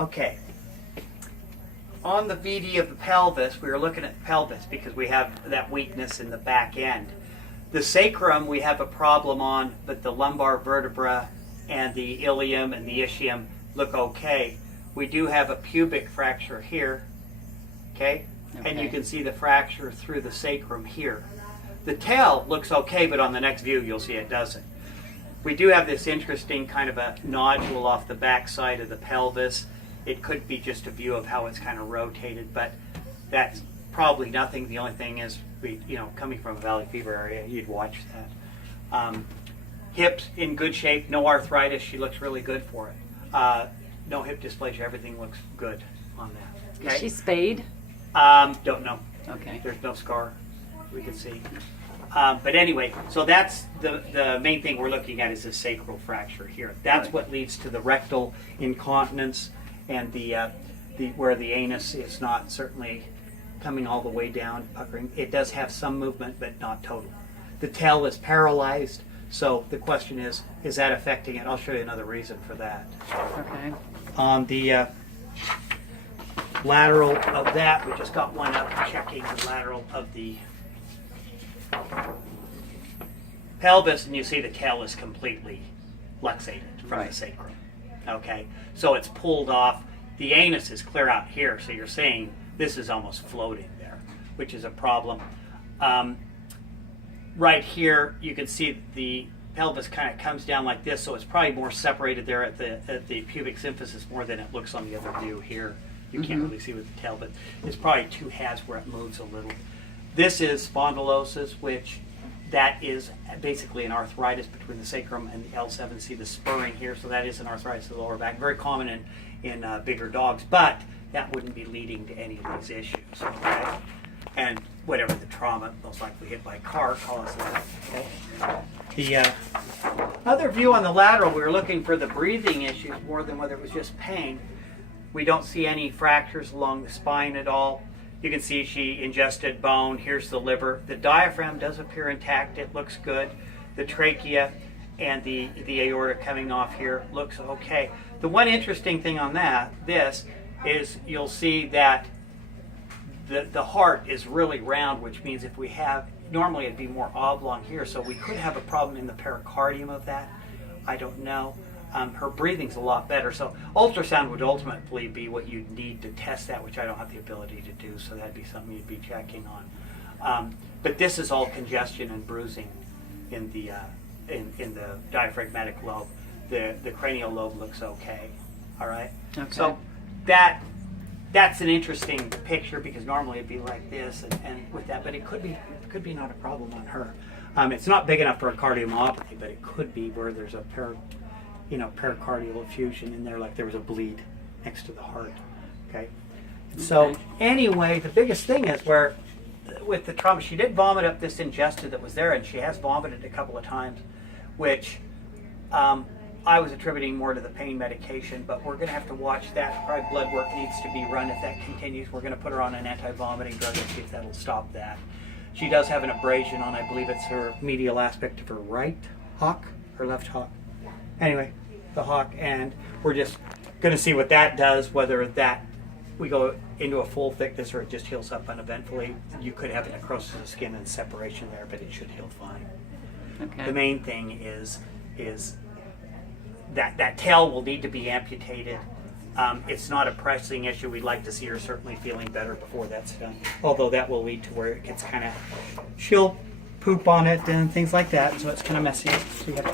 Okay. On the VD of the pelvis, we were looking at the pelvis because we have that weakness in the back end. The sacrum we have a problem on, but the lumbar vertebra and the ilium and the ischium look okay. We do have a pubic fracture here, okay? And you can see the fracture through the sacrum here. The tail looks okay, but on the next view you'll see it doesn't. We do have this interesting kind of a nodule off the back side of the pelvis. It could be just a view of how it's kind of rotated, but that's probably nothing. The only thing is, coming from a valley fever area, you'd watch that. Hips in good shape, no arthritis. She looks really good for it. No hip dysplasia. Everything looks good on that. Okay? Is she spayed? Don't know. Okay. There's no scar we can see. But anyway, so that's the main thing we're looking at is the sacral fracture here. That's what leads to the rectal incontinence and the where the anus is not certainly coming all the way down, puckering. It does have some movement, but not total. The tail is paralyzed, so the question is that affecting it? I'll show you another reason for that. Okay. On the lateral of that, we just got one up checking the lateral of the pelvis, and you see the tail is completely luxated from the sacrum. Okay, so it's pulled off. The anus is clear out here, so you're saying this is almost floating there, which is a problem. Right here, you can see the pelvis kind of comes down like this, so it's probably more separated there at the pubic symphysis more than it looks on the other view here. You can't really see with the tail, but it's probably two halves where it moves a little. This is spondylosis, which that is basically an arthritis between the sacrum and the L7. See the spurring here, so that is an arthritis of the lower back. Very common in bigger dogs, but that wouldn't be leading to any of these issues. Okay? And whatever the trauma, most likely hit by a car, caused that. Okay? The other view on the lateral, we were looking for the breathing issues more than whether it was just pain. We don't see any fractures along the spine at all. You can see she ingested bone. Here's the liver. The diaphragm does appear intact. It looks good. The trachea and the aorta coming off here looks okay. The one interesting thing on this is you'll see that the heart is really round, which means if we have, normally it'd be more oblong here, so we could have a problem in the pericardium of that. I don't know. Her breathing's a lot better, so ultrasound would ultimately be what you'd need to test that, which I don't have the ability to do, so that'd be something you'd be checking on. But this is all congestion and bruising in the diaphragmatic lobe. The cranial lobe looks okay. All right. Okay. So that's an interesting picture because normally it'd be like this and with that, but it could be not a problem on her. It's not big enough for a cardiomyopathy, but it could be where there's a pericardial effusion in there, like there was a bleed next to the heart. Okay. So anyway, the biggest thing is where with the trauma, she did vomit up this ingested that was there, and she has vomited a couple of times, which I was attributing more to the pain medication, but we're going to have to watch that. Probably blood work needs to be run if that continues. We're going to put her on an anti-vomiting drug and see if that'll stop that. She does have an abrasion on, I believe it's her medial aspect of her right hock, her left hock. Anyway, the hock, and we're just going to see what that does, whether that we go into a full thickness or it just heals up uneventfully. You could have a necrosis of skin and separation there, but it should heal fine. Okay. The main thing is that tail will need to be amputated. It's not a pressing issue. We'd like to see her certainly feeling better before that's done, although that will lead to where it gets kind of, she'll poop on it and things like that, so it's kind of messy. So you have to